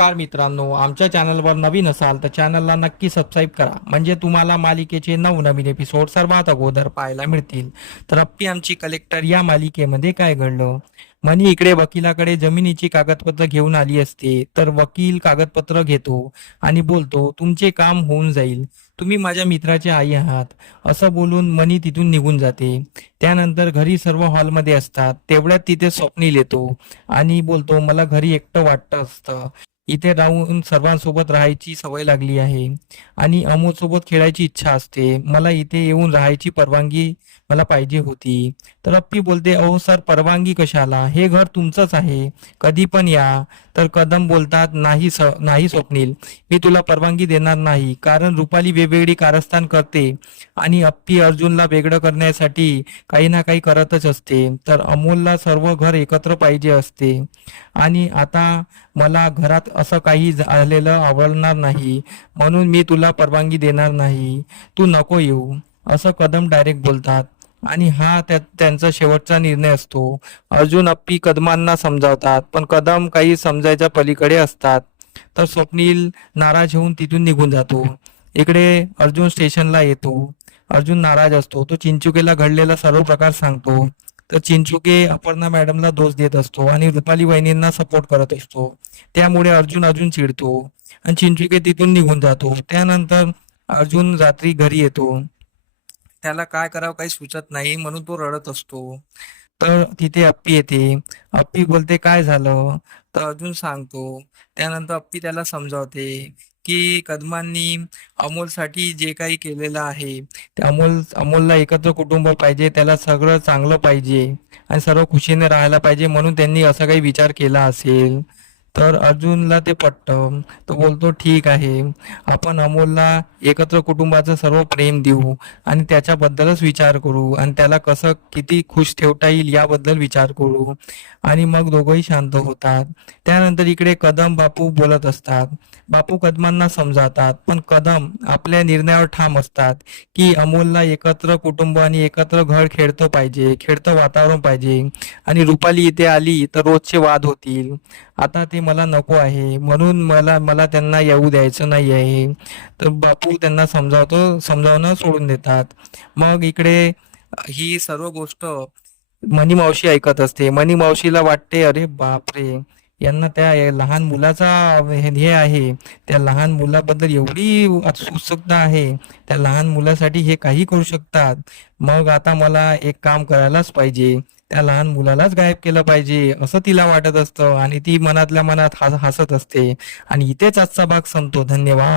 नमस्कार मित्रांनो, आमच्या चॅनलवर नवीन असाल तर चॅनलला नक्की सबस्क्राईब करा, म्हणजे तुम्हाला मालिकेचे नवनवीन एपिसोड सर्वात अगोदर पाहायला मिळतील. तर अप्पी आमची कलेक्टर या मालिकेमध्ये काय घडलं? मनी इकडे वकिलाकडे जमिनीची कागदपत्र घेऊन आली असते, तर वकील कागदपत्र घेतो आणि बोलतो, तुमचे काम होऊन जाईल, तुम्ही माझ्या मित्राचे आई आहात. असं बोलून मनी तिथून निघून जाते. त्यानंतर घरी सर्व हॉलमध्ये असतात, तेवढ्यात तिथे स्वप्नील येतो आणि बोलतो, मला घरी एकटं वाटतं असतं. इथे राहून सर्वांसोबत राहायची सवय लागली आहे आणि अमोलसोबत खेळायची इच्छा असते. मला इथे येऊन राहायची परवानगी मला पाहिजे होती. तर अप्पी बोलते, अहो सर, परवानगी कशाला? हे घर तुमचंच आहे, कधी पण या. तर कदम बोलतात, नाही स्वप्नील, मी तुला परवानगी देणार नाही, कारण रुपाली वेगवेगळी कारस्थान करते आणि अप्पी अर्जुनला वेगळं करण्यासाठी काही ना काही करतच असते. तर अमोलला सर्व घर एकत्र पाहिजे असते आणि आता मला घरात असं काही झालेलं आवडणार नाही, म्हणून मी तुला परवानगी देणार नाही, तू नको येऊ, असं कदम डायरेक्ट बोलतात. आणि हा त्यांचा शेवटचा निर्णय असतो. अर्जुन अप्पी कदमांना समजावतात, पण कदम काही समजायच्या पलीकडे असतात. तर स्वप्नील नाराज होऊन तिथून निघून जातो. इकडे अर्जुन स्टेशनला येतो. अर्जुन नाराज असतो. तो चिंचुकेला घडलेला सर्व प्रकार सांगतो. तर चिंचुके अपर्णा मॅडमला दोष देत असतो आणि रुपाली वहिनींना सपोर्ट करत असतो. त्यामुळे अर्जुन अजून चिडतो आणि चिंचुके तिथून निघून जातो. त्यानंतर अर्जुन रात्री घरी येतो. त्याला काय करावं काही सुचत नाही, म्हणून तो रडत असतो. तर तिथे अप्पी येते. अप्पी बोलते, काय झालं? तर अर्जुन सांगतो. त्यानंतर अप्पी त्याला समजावते की कदमांनी अमोलसाठी जे काही केलेलं आहे, ते अमोलला एकत्र कुटुंब पाहिजे, त्याला सगळं चांगलं पाहिजे आणि सर्व खुशीने राहायला पाहिजे, म्हणून त्यांनी असा काही विचार केला असेल. तर अर्जुनला ते पटतं. तो बोलतो, ठीक आहे, आपण अमोलला एकत्र कुटुंबाचं सर्व प्रेम देऊ आणि त्याच्याबद्दलच विचार करू आणि त्याला कसं किती खुश ठेवता येईल याबद्दल विचार करू. आणि मग दोघंही शांत होतात. त्यानंतर इकडे कदम बापू बोलत असतात. बापू कदमांना समजावतात, पण कदम आपल्या निर्णयावर ठाम असतात की अमोलला एकत्र कुटुंब आणि एकत्र घर खेळतं पाहिजे, खेळतं वातावरण पाहिजे. आणि रुपाली इथे आली तर रोजचे वाद होतील. आता ते मला नको आहे, म्हणून मला मला त्यांना येऊ द्यायचं नाही आहे. तर बापू त्यांना समजावणं सोडून देतात. मग इकडे ही सर्व गोष्ट मनी मावशी ऐकत असते. मनी मावशीला वाटते, अरे बापरे, यांना त्या लहान मुलाचा हे आहे, त्या लहान मुलाबद्दल एवढी उत्सुकता आहे, त्या लहान मुलासाठी हे काही करू शकतात. मग आता मला एक काम करायलाच पाहिजे, त्या लहान मुलालाच गायब केलं पाहिजे, असं तिला वाटत असतं आणि ती मनातल्या मनात हसत असते. आणि इथेच आजचा भाग संपतो. धन्यवाद.